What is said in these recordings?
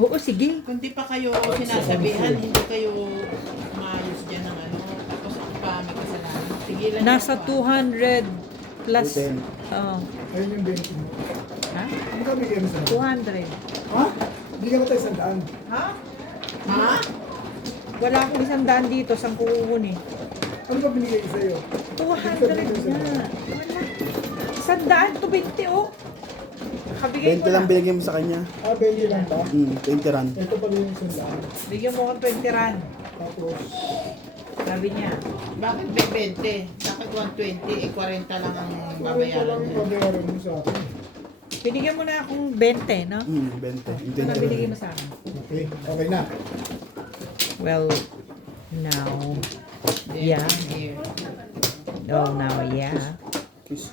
Oo, sige. Kung di pa kayo sinasabihan, hindi kayo maayos dyan ng ano. Tapos ako pa may kasalanan. Tigilan Nasa niyo ako, 200 plus. Ten. Oo. Ayun yung 20 mo. Ha? Ano ka bigyan mo sa 200. Ha? Bigyan mo tayo 100. Ha? Ha? Wala akong 100 dito. Saan ko kukunin? Ano ba binigay ko sa'yo? 200 na. Wala. 100 to 20, oh. Kabigay 20 mo lang na. binigay mo sa kanya. 20 lang ba? 20 rand. Ito pala yung 100. Bigyan mo akong 20 rand. Tapos, Sabi niya. Bakit may 20? Bakit 120? 40 lang ang parang babayaran lang niya. babayaran mo sa akin. Binigyan mo na akong 20, no? 20. Yung Ano 20 binigay rand. mo sa akin? Okay, okay na. Well, now. Then, Yeah. here. Oh, now, yeah. Kiss.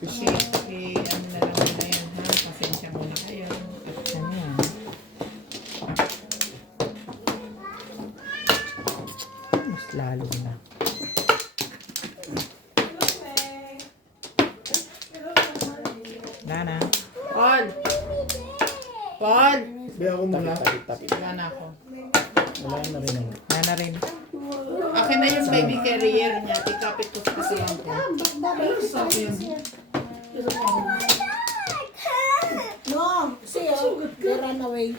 Okay, okay. Ano na lang na yan, ha? Pasensya muna kayo. Ano yan? Mas lalo na. Nana. Paul! Paul! Baya ako muna. Tapit. Wala na ako. Wala na rin ako. Nana rin. Akin na yung baby carrier niya. Ikapit ko sa kasalang ko. Gusto ko yun. No, see, they ran away.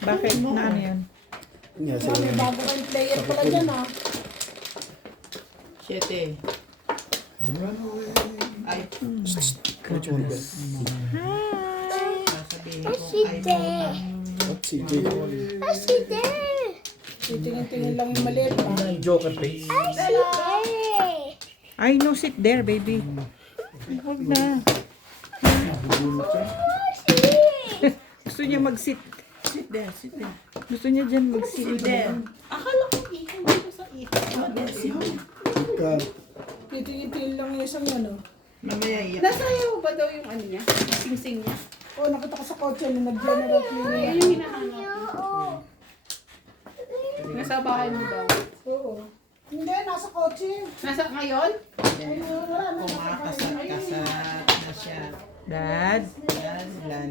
Bakit? Na ano yan? Yeah, No, may bago kang player pala dyan, ah. 7. Run away. Ay, Which one ba? sasabihin ko ay muna. What? Si J. Titingin-tingin lang yung maliit, ah. Joker face. Ay, no, sit there, baby. Huwag na. Gusto niya mag-sit. Sit there, sit there. Gusto niya dyan mag-sit. Sit there. Akala ko ikan dito sa ikan. Oh, there, sit there. Ika. Titingin-tingin lang yung isang ano. Mamaya iyak. Nasa iyo ba daw yung ano niya? Sing-sing niya? Oh, nakita ko sa kotse na nag-general Yan cleaning. yung hinahanap. Nasa bahay mo daw. Oo. Hindi, nasa kotse. Nasa ngayon? Ayun, wala na. Kumakasat-kasat na siya. Dad? La.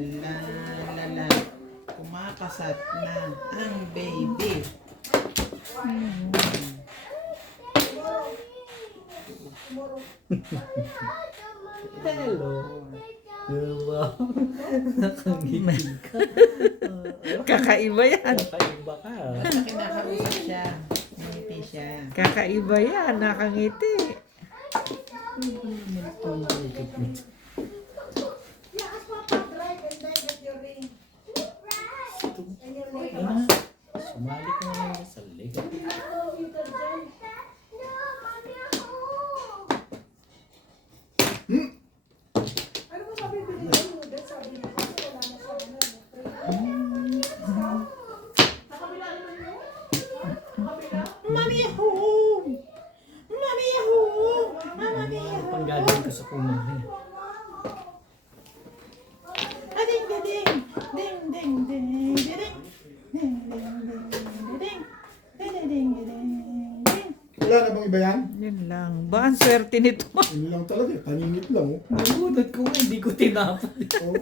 Kumakasat na ang baby. Hello. Wow. Nakangiti ka. Kakaiba yan. Kakaiba ka. Basta kinakausap siya. Ngiti siya. Kakaiba yan. Nakangiti. Sumali ka naman sa leg. Ano ba sabi binigay mo? Dad, sabi niya kasi wala na siya. Mommy home! Mommy home! Mommy home! Panggagawin ko sa kumang. Ding ding ding! Ding ding ding! Ding ding ding! Ding ding ding! Wala na bang iba yan? Yun lang. Ba, ang swerte nito. Yun lang talaga. Kaninit lang, oh. Nagulat ko nga, hindi ko tinapon. Oh.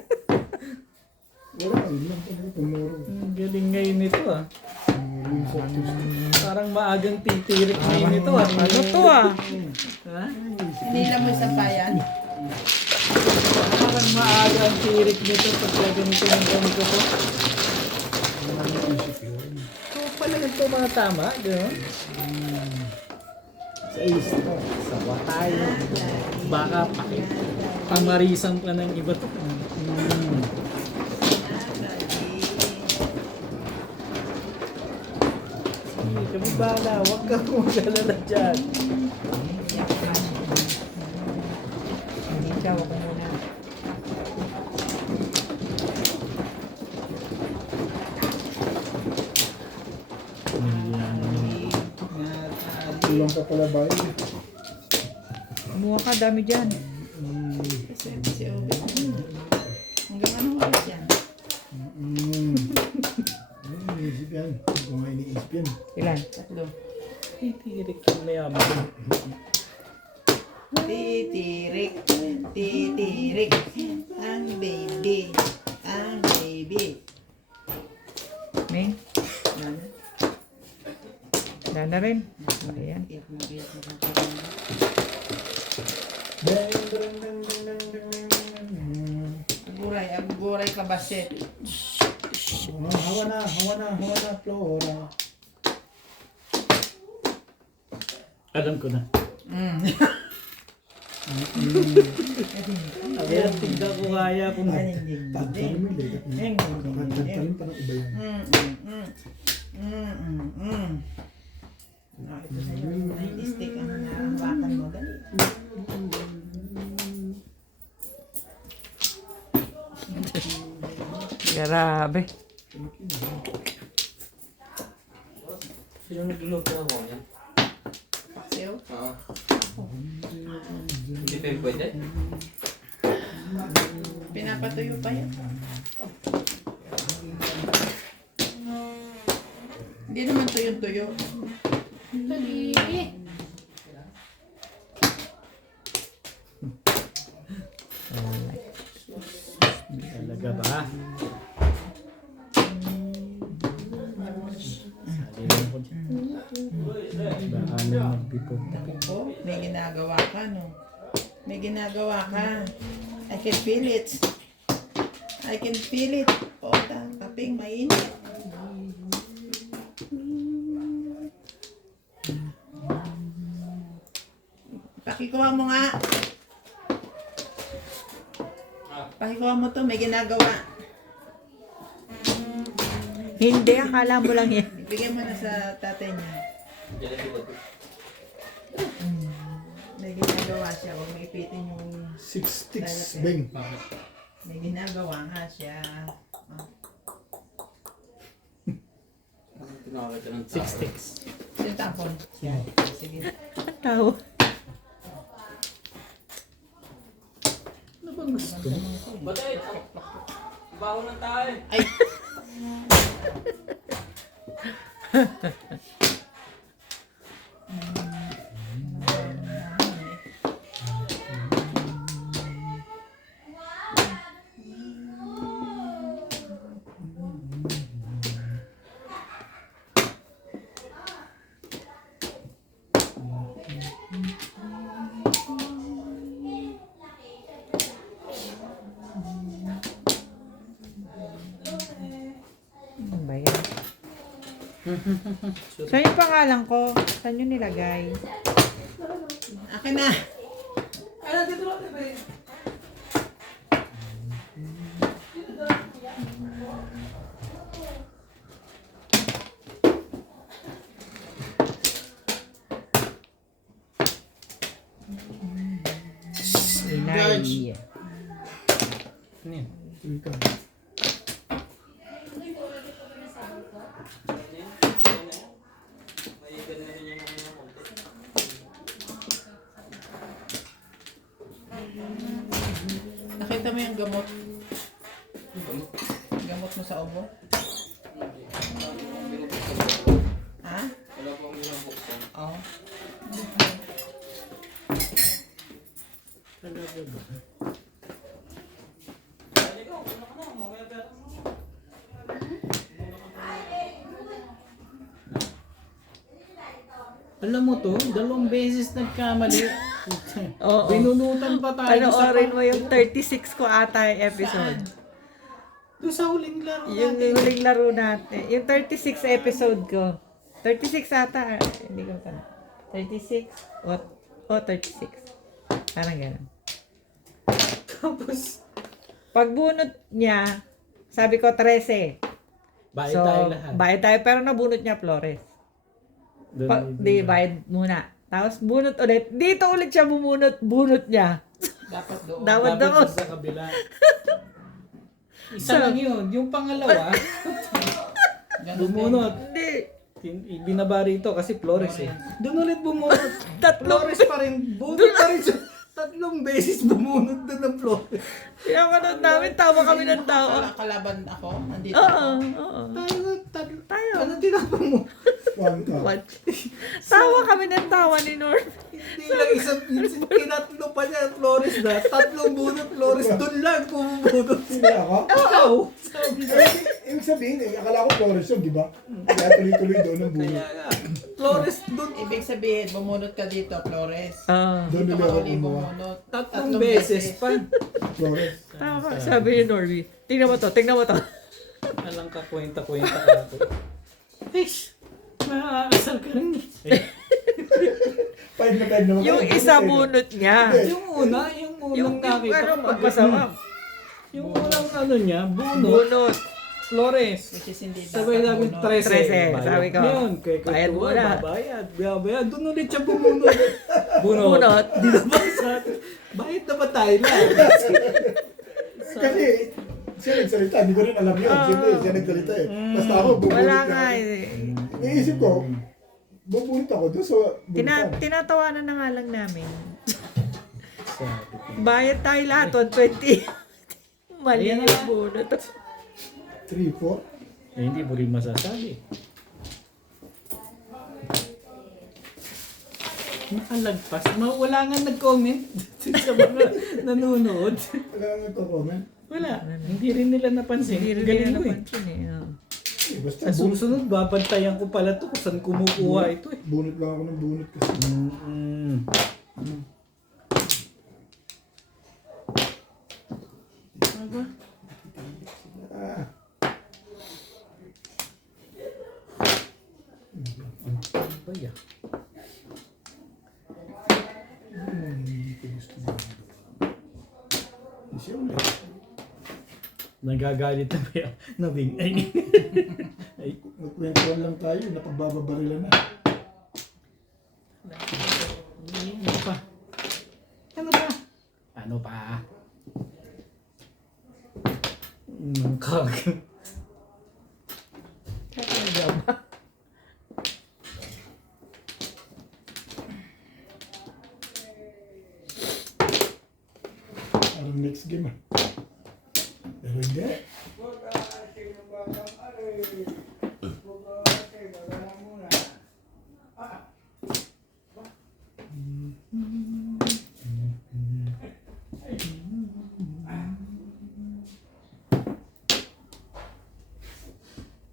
Wala, yun lang talaga. Tomorrow. Ang galing ngayon nito ah. Tomorrow yung focus. Parang maagang titirik ngayon nito ah. Ano to ah? Ha? Nila mo sa bayan. Parang maagang tirik nito pag ganito ng ganito ko. So pala ito mga tama, gano'n? Sa isip, sawa tayo. Baka pamarisan pa ng iba to. Sige, kami bahala. Huwag kang mag-alala dyan. Hindi siya. Huwag mo muna. Kulang pa pala ba yun? Kumuha ka. Dami dyan. Si Obi. Hanggang anong oras yan? Iniisip yan. Kung nga iniisip yan. Ilan? 3. Titirik yung mayaman. Titirik, titirik, ang baby, ang baby. May? Yan. Wala na rin. Ayan. Eat mo kang karami. Deng, deng, deng, deng, deng, deng, deng. Aguray ka ba, shit? Hawa na, Flora. Alam ko na. Mm. Kaya tingnan ko kaya kung Tagtalim mo yung ligat niya. Tagtalim pa ng iba yan. Ito sa'yo, yung stick ang hawakan mo. Dali. Grabe. Sino nagluluto ako yan? Paksiw. Oo. Hindi pa yung pwede? Pinapatuyo pa yan. Hindi naman tuyo-tuyo. Dali. talaga ba? Sali lang ko dyan. Baka may magbipot. Oh, may ginagawa ka, no? May ginagawa ka. I can feel it. I can feel it. Oh, taping mainit. Pakikuha mo nga. Pakikuha mo to, may ginagawa. Hindi, akala mo lang yan. Ibigay mo na sa tatay niya. Yan ang kita. May ginagawa siya. Huwag maipitin yung... 6 sticks, beng. May ginagawa nga siya. Oh. Tinawag ka ng Six tao. sticks. Yung tapon. Siya. Sige. Ang tao. Ano bang gusto? Batay! Baho ng tao eh. Ay! Ano ba yan? Saan yung pangalan ko? Saan yun nilagay? Akin na! Inay. Ano yan? Ikaw. Nakita mo yung gamot? Gamot mo sa ubo? Ha? Wala po ang binubuksan. Oo. Talaga ba? Alam mo to, 2 beses nagkamali. Oo. Binunutan pa tayo sa Panoorin mo yung 36 ko ata yung episode. doon sa huling laro Yung natin. huling laro natin. Yung 36 episode ko. 36 ata. Hindi ko pa. 36? O 36. Parang gano'n. Tapos, Pagbunot niya, sabi ko 13. bayad So, tayo lahat. bayad tayo. Pero nabunot niya Flores. Di, bayad muna. Tapos bunot ulit. Dito ulit siya bunot niya. Dapat doon. Dapat Dapat doon. sa kabila. Isa lang yun. Yung pangalawa, bumunot. Hindi. Binaba rito kasi Flores eh. Doon ulit bumunot. Tatlong Flores pa rin. Bunot pa rin siya. 3 beses bumunot doon ng Flores. Yung ano namin, tawa kami ng tawa. Kalaban ako? Nandito Oo, ako? oo. Tayo. Ano tinapang mo? One ka. What? Tawa kami ng tawa ni Norm. Hindi lang isang kinatlo pa niya, Flores na. Tatlong bunot, Flores. Doon lang bumubunot. Hindi ako. Ikaw! Sabi ko. Ibig sabihin, akala ko Flores yun, di ba? Kaya tuloy-tuloy doon ang bulo. Kaya nga. Flores doon. Ibig sabihin, bumunot ka dito, Flores. Doon Dito nila ka ako uli gumawa. bumunot. Tatlong beses pa. Flores. Tama, sabi ni Norby. Tingnan mo to, tingnan mo to. Alang ka kwenta-kwenta ka ako. Fish! Maaasar ka rin. Pahid na naman. Yung isa bunot niya. Yung unang Yung nakita ano, ko. pagpasama. Yung unang ano niya, bunot. Bunot. Flores. Which is hindi Sabay namin bunot. 13, 13. sabi ko. Ngayon, kay Bayad Kutuwa, muna. babayad. Doon ulit siya bumunot. Bunot. Di na ba sa atin? Bayad na ba tayo lang? Kasi siya nagsalita, hindi ko rin alam yun. Siyempre, siya nagsalita eh. Basta ako, bubunot Wala na nga ako. eh. Naisip ko, bubunot ako doon sa bunutan. Tinatawanan na nga lang namin. Sabi ko. Bayad tayo lahat, 120. Mali Ayan yung na. bunot. 3, 4. Hindi mo rin masasabi. Nakalagpas. Wala nga nag-comment sa mga nanonood. Wala nang nagko-comment. Wala. Hindi rin nila napansin. Hindi rin Galing nila mo eh. napansin eh. Oh. Basta Sa susunod, babantayan ko pala to kung saan kumukuha ito eh. bunot lang ako ng bunot kasi. Aba, Ah, ano ba yan? hindi ko gusto na. Siya ulit. Nagagalit na ba yan? Nabing. Ay. Ay. Nagkwentuhan lang tayo, napagbababarilan na. Ano pa? Ano ba? Ano pa? Kag. Talaga ba? Parang next game ah. Pero hindi.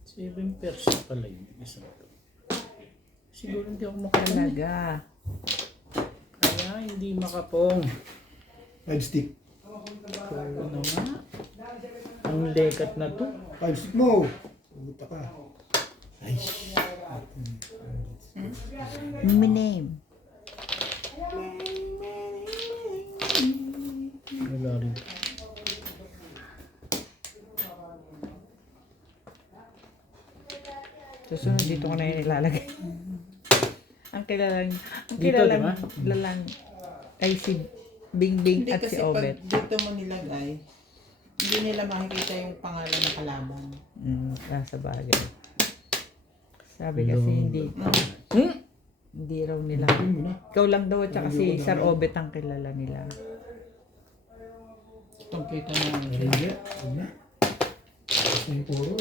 Seven percent pala yung isang to. Siguro hindi ako makapong. Talaga. Kaya hindi makapong. 5 stick. Ano nga? Ang lekat na to. 5 stick mo. Puta ka. Ay. My name. Wala rin. Susunod dito ko na yun ilalagay. Ang kilalang Dito, di ba? lalang ay si Bingbing Hindi at kasi si Obet. pag dito mo nilagay, hindi nila makikita yung pangalan ng kalaban. Nasa bagay. Sabi kasi hindi raw nila. Hindi mo na. Ikaw lang daw at saka si Sir Obet ang kilala nila. Kompleto na lang. Pero hindi. Huwag na. Kasi yung puro.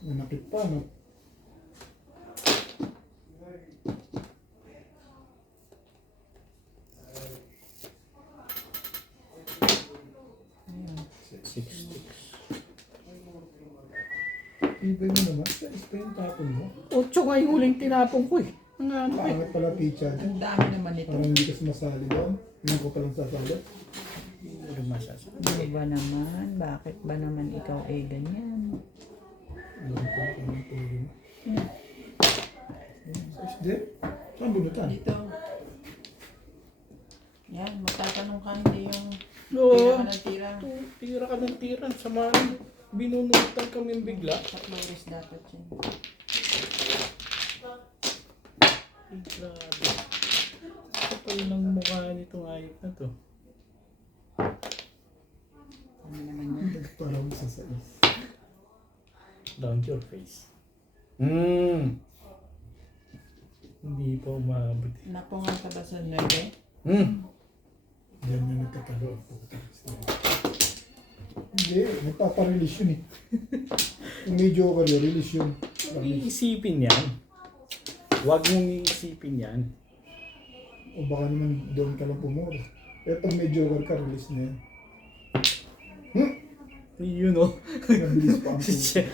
Nanakit pa, no? Six sticks. Ibig mo naman. Sa pa yung tapon mo. 8 nga yung huling tinapon ko eh. Ang ano eh. Paangat pala pizza dyan. Ang dami naman ito. Parang hindi ka sumasali doon. Hindi ko palang sasali. Hindi rin masasabi. Ano ba naman? Bakit ba naman ikaw ay ganyan? Hindi ko palang tuloy mo. Sa isde? Saan bunutan? Dito. Yan, magtatanong ka, hindi yung Oo. tira ka ng tira. Tira ka ng tira. Samahan. Binunutan kami bigla. Sa Flores dapat yun. Ay, grabe. Kapal ng mukha nitong ayop na to. Ano naman yun? Parang sa sais. Down your face. Hindi pa umabot. Napungan ka ba sa 9? Diyan na nagkakaroon po. Hindi, nagpaparelease yun eh. Kung may joker yun, release yun. Iisipin yan. Huwag mong iisipin yan. O baka naman doon ka lang pumura. Pero pag may Joker ka, release na yan. Yun o. Nabilis pa ang puso.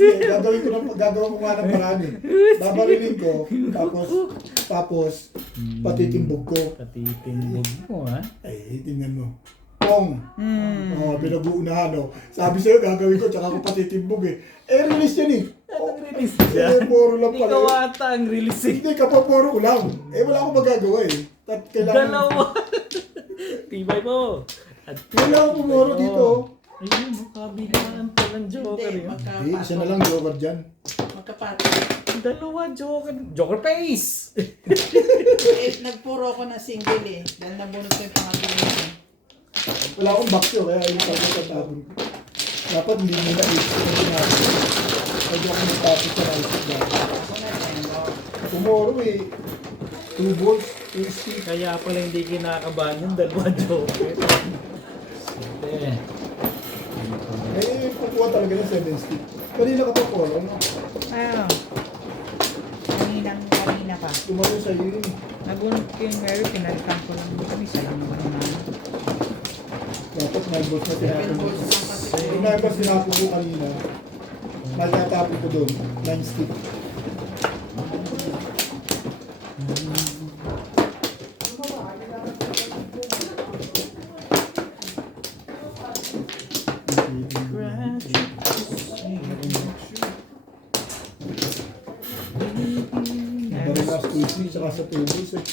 Gagawin ko nga ng paraan eh. Babarilin ko, tapos patitimbog ko. Patitimbog mo ha. Ay, tingnan mo. Pong! Pinag-uunahan o. Sabi sa'yo, gagawin ko, tsaka ko patitimbog eh. Eh, release yan eh. Release siya. Puro lang Ikaw pala. ata ang release eh. Hindi, kapapuro ko lang. Eh, wala akong magagawa eh. Dalawa. Tibay mo. At Wala akong pumuro dito. ayun, kabigaan palang Joker Hindi, yun. Hindi, isa na lang Joker dyan. Magkapatid. Dalawa Joker. Joker face! Nagpuro ko na single eh. Dahil nabunod ko yung pangabihan. Wala akong backsyo, kaya yung pagkat tatapon ko. Dapat hindi mo na pwede ako matapos sa right lang. Ako na tengo. Tomorrow eh, 2 balls, 2 stick. Kaya pala hindi kinakabahan yung dalawa Joker. Sige. Eh, kukuha talaga ng 7 stick. Kanina ka pa po, ano? Ano? Kanina pa. Tumayo sa iyo yun. Nabunod ko yung Mary, pinalitan ko lang dito. Isa lang naman naman. Dapat 9 balls na 7 tinapon ko. balls lang kasi. Yung 9 balls tinapon ko kanina, natatapon ko doon, 9 stick. Barang last 2 stick, saka sa 2 balls eh.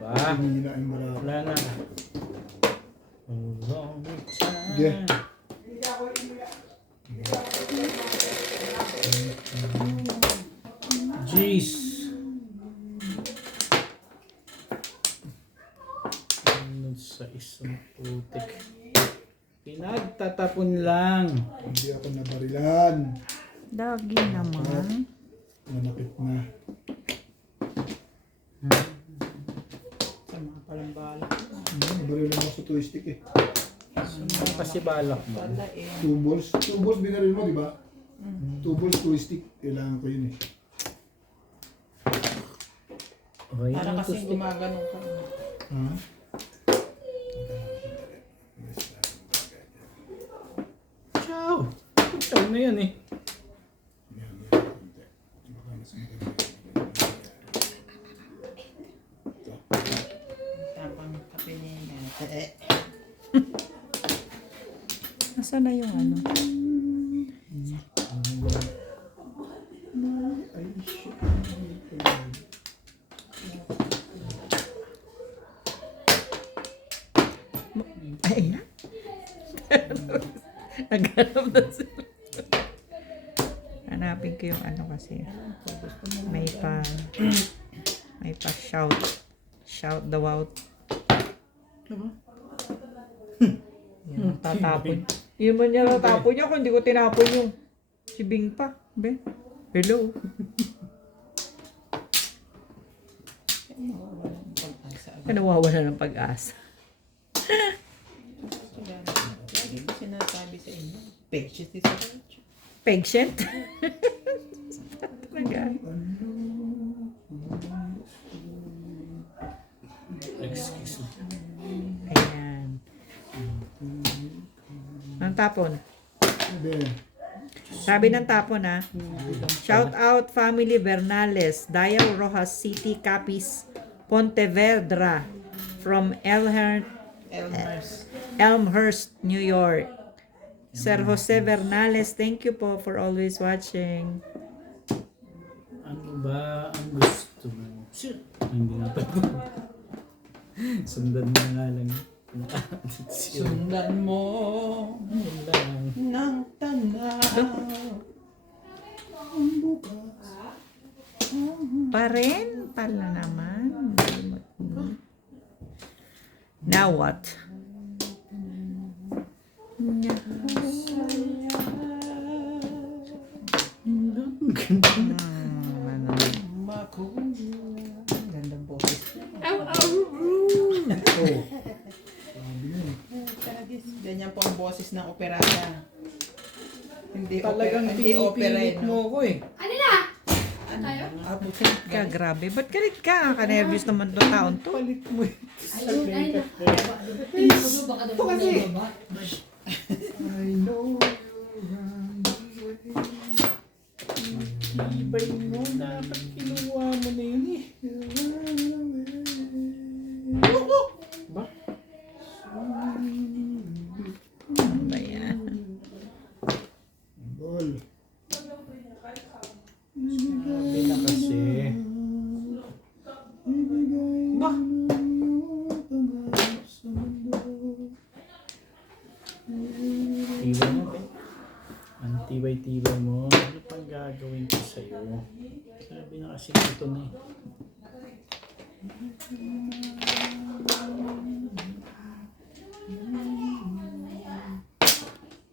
Pa. Hindi na yung marami. Wala na. Sige. Jeez. Ano sa isang putik. Pinagtatapon lang. Hindi ako nabarilan. Dagi naman. Nanakit na. Sama palang balak. Nabarilan ako sa 2 stick eh. Sama kasi balak mo. 2 balls. 2 balls binaril mo, di ba? 2 balls, 2 stick. Kailangan ko yun eh. Okay, Para ano kasi gusto? gumaganong ka. Ha? Ciao! Ciao na yan eh. Tapang kape niya. Nasaan na yung ano? Ay, shit. Ayan. Naghanap na sila. Hanapin ko yung ano kasi. May pa shout. Shout the out. Yan, tatapon. Yun man niya tatapon niya kung hindi ko tinapon yung si Bing pa. Be? Hello. Nawawala ng pag-asa. Lagi ko sinasabi sa inyo. Patient is a virtue. Patient? Talaga. Excuse me. Ayan. Ang tapon. Hindi. Sabi ng tapon ha. Shout out family Bernales, Dayaw Rojas City, Capiz, Pontevedra from Elmhurst, New York. Sir Jose Bernales, thank you po for always watching. Ano ba ang gusto mo? Shit! Hindi nga pa. Sundan mo nga lang. Sundan mo Yun lang. ng tanaw. Pa rin pala naman. Now what? Ano? Gandang boses. Oh. Ganyan po ang boses ng operada. Hindi Talagang opera, hindi opera. pinipilit mo ko eh. Ano tayo? Galit ka, grabe. Ba't galit ka? Kanervyos naman to taon to. Palit mo yun. Ayun, ayun. Tingin mo doon, baka doon kasi. baba. I know Ibay mo, dapat kinuha mo na yun eh. Ba? Ano ba yan? Ball. Sabi na kasi. Ba? Tibay mo ba? Ang tibay-tibay mo. Ano pang gagawin ko sa'yo? Sabi na kasi ito na eh.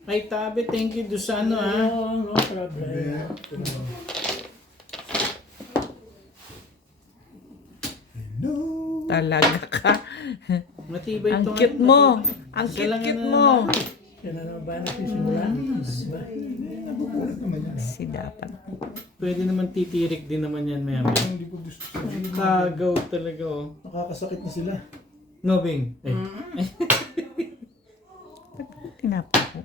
Ay, Tabi, thank you doon sa ano ha. No problem. No. Talaga ka. Matibay Ang ito. cute mo. Ang Isa lang cute ano mo. Yan na ba nagsisimula? Nabubulat naman yan. Si dapat. Pwede naman titirik din naman yan maya maya. Hindi ko gusto sabihin. Kagaw talaga oh. Nakakasakit na sila. No, Bing. Ay. Tinapa ko.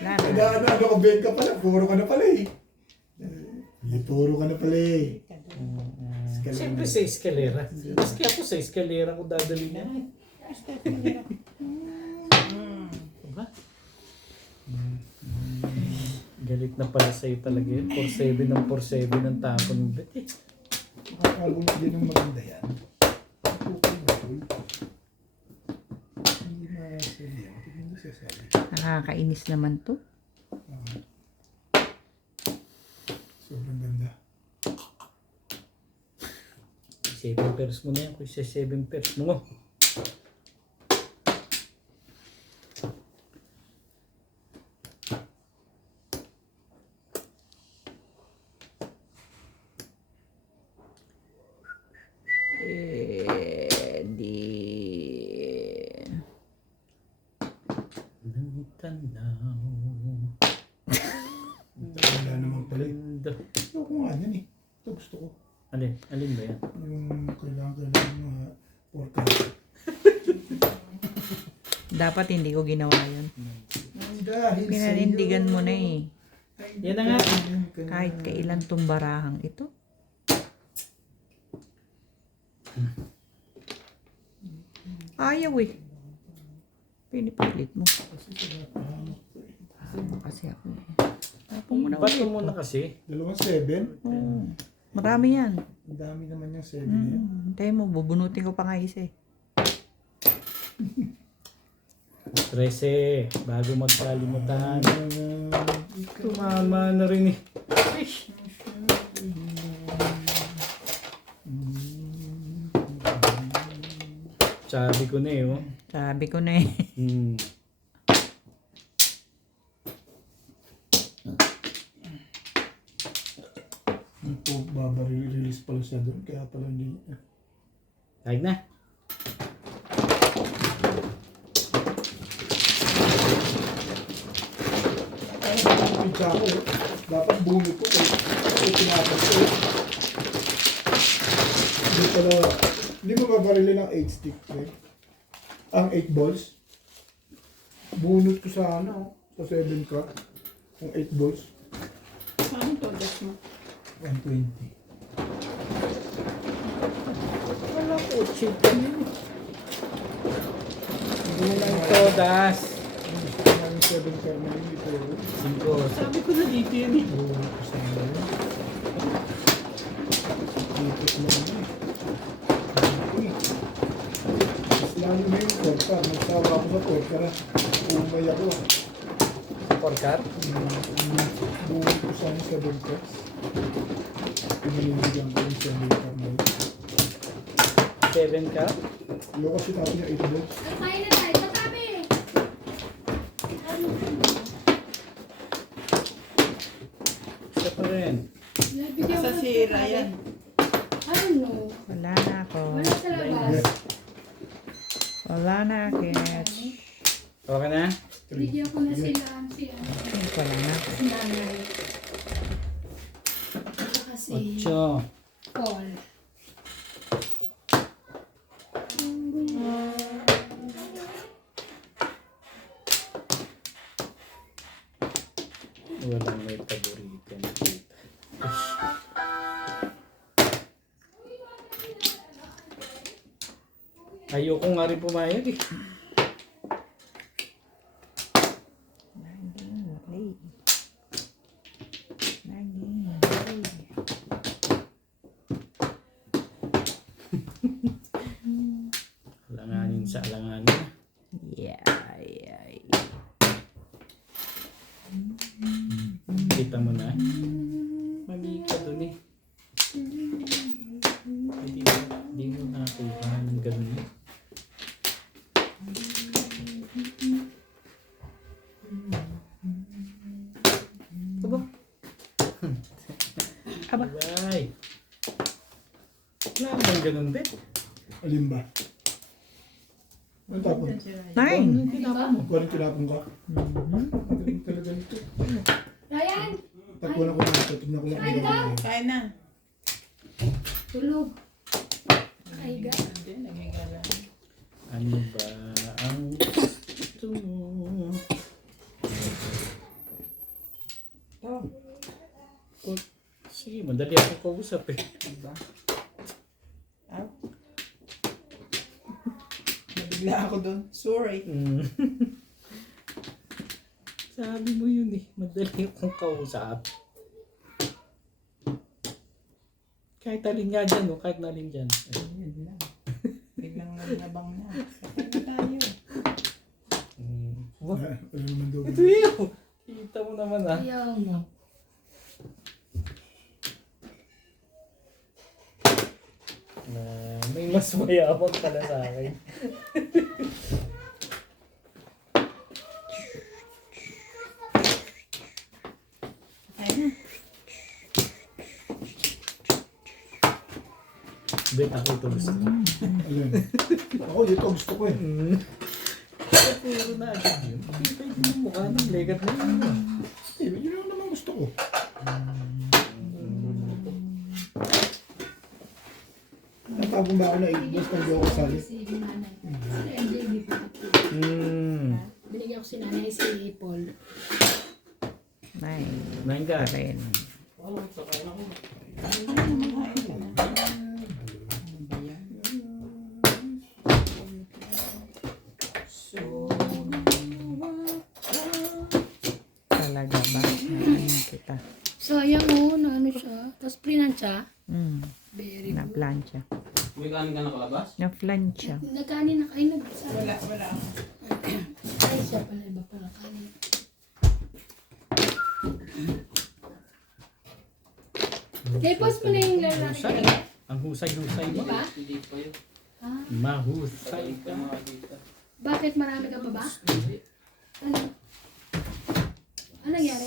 Wala na. Ano ka, Ben ka pala. Puro ka na pala eh. Puro ka na pala eh. Siyempre sa eskalera. Maski ako sa eskalera ko dadali niya. Diba? Galit na pala sa'yo talaga yun. 4-7 ng 4-7 ng tapon mo. Bet eh. Makakabunod din ng maganda yan. Hindi masabi yan. Hindi mo sasabi. Nakakainis naman to. Sobrang ganda. 7 pairs mo na yan. Kung 7 pairs mo. Nang tanaw. Wala naman pala eh. Ganda. Ito ko nga yan eh. Ito gusto ko. Alin? Alin ba yan? Yung kailangan mga porka. Dapat hindi ko ginawa yun. Dahil Pinanindigan mo na eh. Yan na nga. Kahit kailan tong barahang ito. Ayaw eh. Pinipilit mo. Kasi ako eh. Tapong mo na Bato ulit. muna kasi. 2-7. Oo. Marami yan. Ang dami naman yung 7 yan. Hintayin mo, bubunutin ko pa nga isa eh. 13. Bago magkalimutan. Tumama na rin eh. Sabi ko na eh. Oh. Sabi ko na eh. Ito, release pala siya doon. Kaya pala hindi. Kahit na. Pizza ako. Dapat bumit ko. Kaya tinapos ko. Hindi pala. Hindi mo babarili ng 8 stick. Eh? Ang 8 balls. Bunot ko sa ano. Sa 7 ka. Ang 8 balls. Saan to? Das mo? 120. Wala ko. Cheap ka yun. Hindi lang todas. Gusto ko namin 7 ka na yun. Ito. 5. Sabi ko na dito yun eh. Bunot ko sa ano. Ipot mo na yun. Mas lalo na yung porka. Nagsawa ako sa porka na. Umay ako. Porkat? Buhay ko sana sa bangkas. Pinanindigan ko yung 7 ka na yun. 7 ka? Ayaw kasi natin yung 8 balls. Kain na tayo, patabi! Isa pa rin. Nabigyan Sa ko si ng Ryan. Ano? Wala na ako. Wala sa labas. Wala na, Kets. Okay na? Bigyan ko na sila si Wala na. si nanay. Saka si 8. Paul. Walang may paborito na tita. Ayoko nga rin pumayag eh. Naging mali. Naging mali. Alanganin sa alanganin. Yeah, yeah, yeah. Kita mo na. Mali ka dun eh. Hindi mo nakuha ng ganun eh. Aba. Aba. Ay. Wala bang ganun din? Alin ba? Ano tapon? Nine. Ano tinapon mo? Kuha rin tinapon ka? Magaling talaga nito. Ryan! Tapuan ako na ito. Tignan ko lang kung ano. Kain na. Tulog. Kaiga. Hindi, nagigala. Ano ba ang gusto mo? Oh, Oh, sige, madali ako kausap eh. diba? Aw. Nabigla ako doon. Sorry. Mm. Sabi mo yun eh, madali akong kausap. Kahit alin nga dyan, no? Kahit alin dyan. Yun lang. Biglang nabang na. Kakain na tayo. Wow. Ano naman daw? Ito yun! Kita mo naman ah. Ayaw mo. Na may mas mayabang pala sa akin. Kain na. Bet ako ito gusto. Alin? Ako dito gusto ko eh. Puro na agad yun. Kita yung mukha ng legat na yun. Eh, yun lang naman gusto ko. Natapon ba ako na 8 balls pag di ako kasali? Si nanay. Si MJ, hindi po. Binigyan ko si nanay si Paul. Nine. Nine ka. Rin. Talaga ba? Naanin kita. Sayang mo, na ano siya. Tapos plinansya. Very Na good. plancha. May kanin ka nakalabas? Na plancha. Nagkanin na kayo nag-isa. Wala. Ay, siya pala. Iba pala kanin. Post mo na yung lalaki. Husay. Ang husay-husay mo. Di ba? Hindi pa yun. Ah, Mahusay Hindi ka. ka makakita. bakit marami ka pa ba? Ano? Ano nangyari?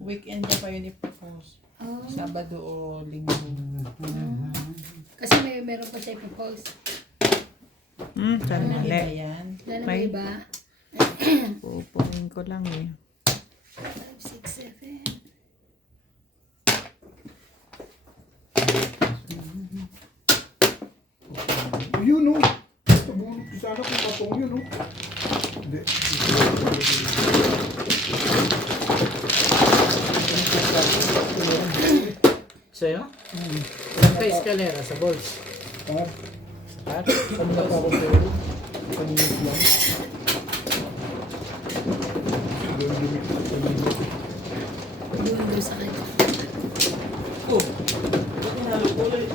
Weekend niya pa yun i-propose. Oh, Sabado o Linggo. kasi meron pa siya i-post. Saan Ano mali? ba yan? Wala na May- iba. Pupunin ko lang eh. 5, 6, 7. Yun oh. Tabunod ko sana kung patong yun oh. Hindi. Sa'yo? Ilan ka eskalera sa balls? Ah, Sa car? ano na ako pero? Kanina lang. Doon dumikit sa kanina. Doon sa kanya. Oh! Ba't hinalo ko ulit?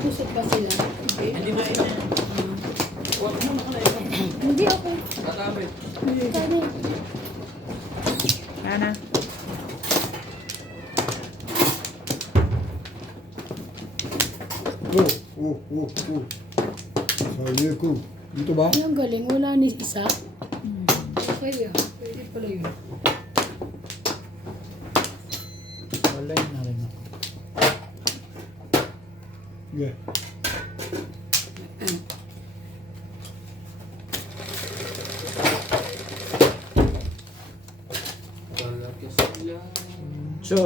Pusok ba sila? Hindi ba yan? Huwag mo nakalayan. Hindi ako. Katamit. Kaya Ana. Oh. Sabi ko. Dito ba? ang galing. Wala ni isa. Pwede ah. Pwede pala yun. Wala yun na rin ako. Yeah. 8.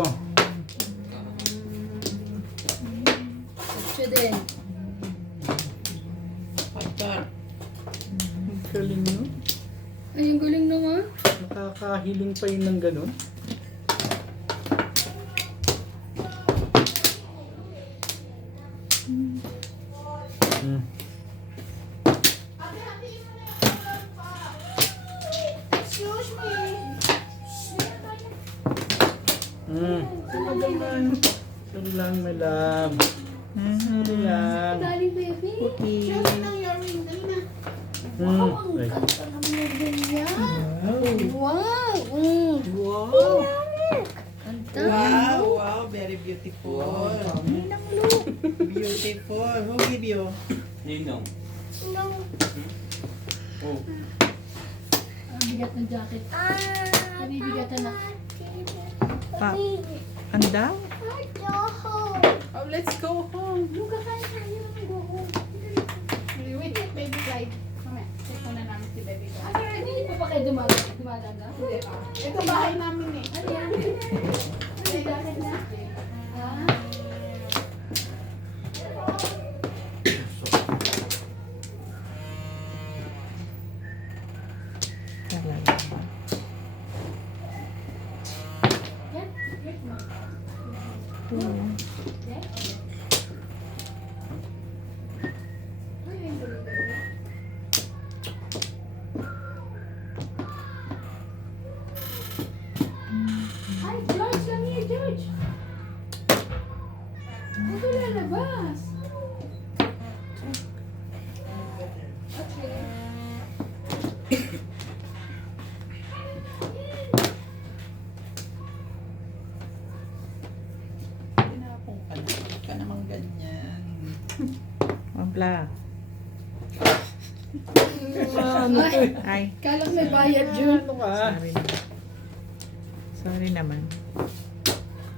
Ocho din. Pagkar. Ang galing no? Ay, ang galing naman. Nakakahiling pa yun ng ganun. Hmm. Excuse me. Sorry lang. Sorry lang, my love. Sorry lang. Galing, baby. Excuse me, your ring. Dali na. Wow, ang Ay. ganda naman ganyan. Wow. Wow. Wow! Ganda. Wow! Wow! Very beautiful. Beautiful. Who give you? Ninong. Oh. Ang bigat ng jacket. Nabibigatan na. Pa, ano daw? Oh, let's go home. Yung kakain tayo ng go home. Wait, baby Clyde. Mamaya, check muna namin si baby Clyde. Hindi pa pa kayo dumadaan na? Hindi pa. Ito bahay namin eh. Ano yan? May jacket na? Ah? Talaga. Yan? Wait mo. Yan? Ay, ang galing-galing. Ay, George! Come here, George! Huwag ko lalabas. Okay. Tinapong ka na. Huwag ka namang ganyan. Mabla. Ay, Kala ko may bayad, Jun. Ano ka? sorry naman. Sorry naman.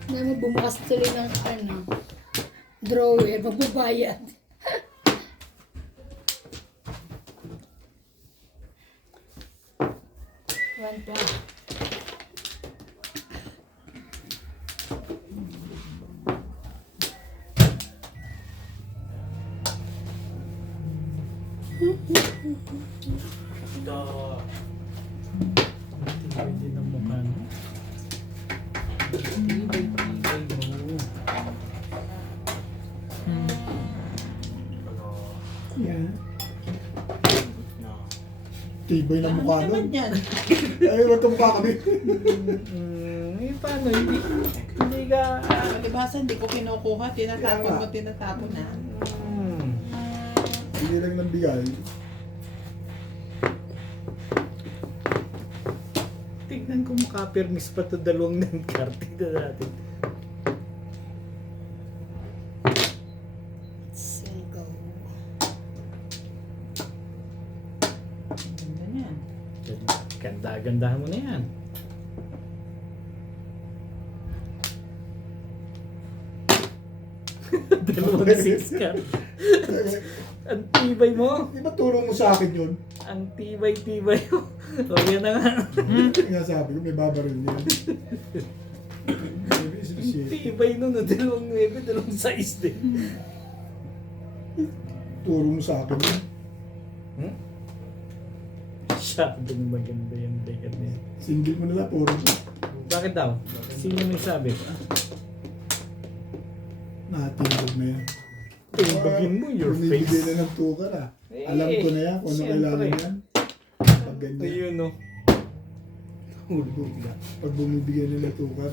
Na mo bumukas tuloy ng drawer, magbabayad. One plus. Ito. Tibay din ang mukha mo. Tibay mo. Yeah. Tibay ng Ano mukha naman nun. yan? Ay, wag ka mukha kami. Paano? Hindi ka... Palibhasa, hindi ko kinukuha. Tinatapon mo, tinatapon na. Hindi lang ng bigay. Tignan ko makapermis pa to 2 ng card. Tignan natin. Single. Ganda yan. Ganda-gandahan mo na yan. Dalawang 6 card. Ang tibay mo. Di ba tulong mo sa akin yun? Ang tibay-tibay mo. O yan na nga. Nga sabi ko, may babaril niya. Maybe it's the Ang shit. tibay nun. 2-9, 2-6 din. Tulong mo sa akin yun. Masyadong maganda yung dekat niya. Single mo nila, puro. Bakit daw? Sino may sabi? Natingog na yan. Timbagin mo your Bumibigay face. na ng tukar ah. Eh, Alam ko na yan kung ano siyempre. kailangan yan. Pag ganyan. Ayun no. Pag bumibigay nila ng tukar.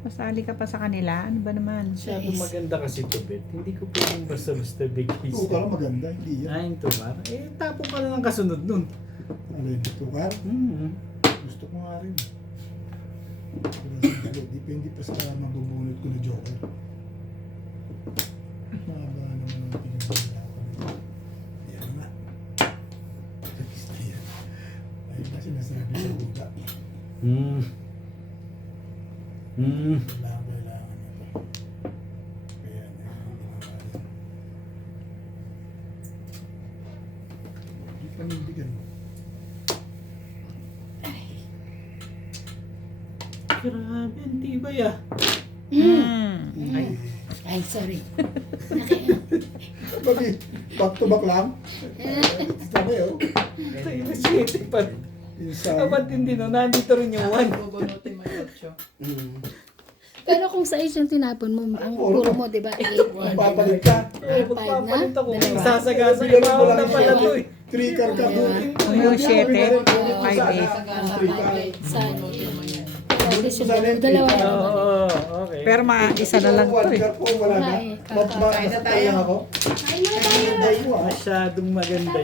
Masali ka pa sa kanila? Ano ba naman? Masyadong maganda kasi to, Bet. Hindi ko pwedeng basta-basta bigay Tukar sa... maganda, hindi yan. Ay, ito ba? Eh, tapon ka na lang kasunod nun. Alay na tukar. Gusto ko nga rin. Depende pa sa mabubunot ko na joker. Mahaba naman ang pinagbilang ko. Yan nga. Yan. Ayun na sinasabi sa buka. Kailangan nito. Kaya na yung ginawa yan. Grabe, ang tibay ah. Ay, sorry. Bakit? Back to back lang? Sabi oh. Tayo na 7 pa. Inside. Dapat hindi no, nandito rin yung 1. Bubunutin mo yung 8. Pero kung sa age yung tinapon mo, ang puro mo, di ba? 8. Papalit ka. Magpapalit ako. Dalawa. Sasagasa yung bawal na pala to eh. 3 car ka doon. Kung yung 7, 5, 8. Sa Sana yung dalawa. Oo, okay. Pero isa na lang to One eh. car po, wala na. Wala eh. Kaya na tayo. Ako. Kain muna tayo. Ay mo ah. Masyadong maganda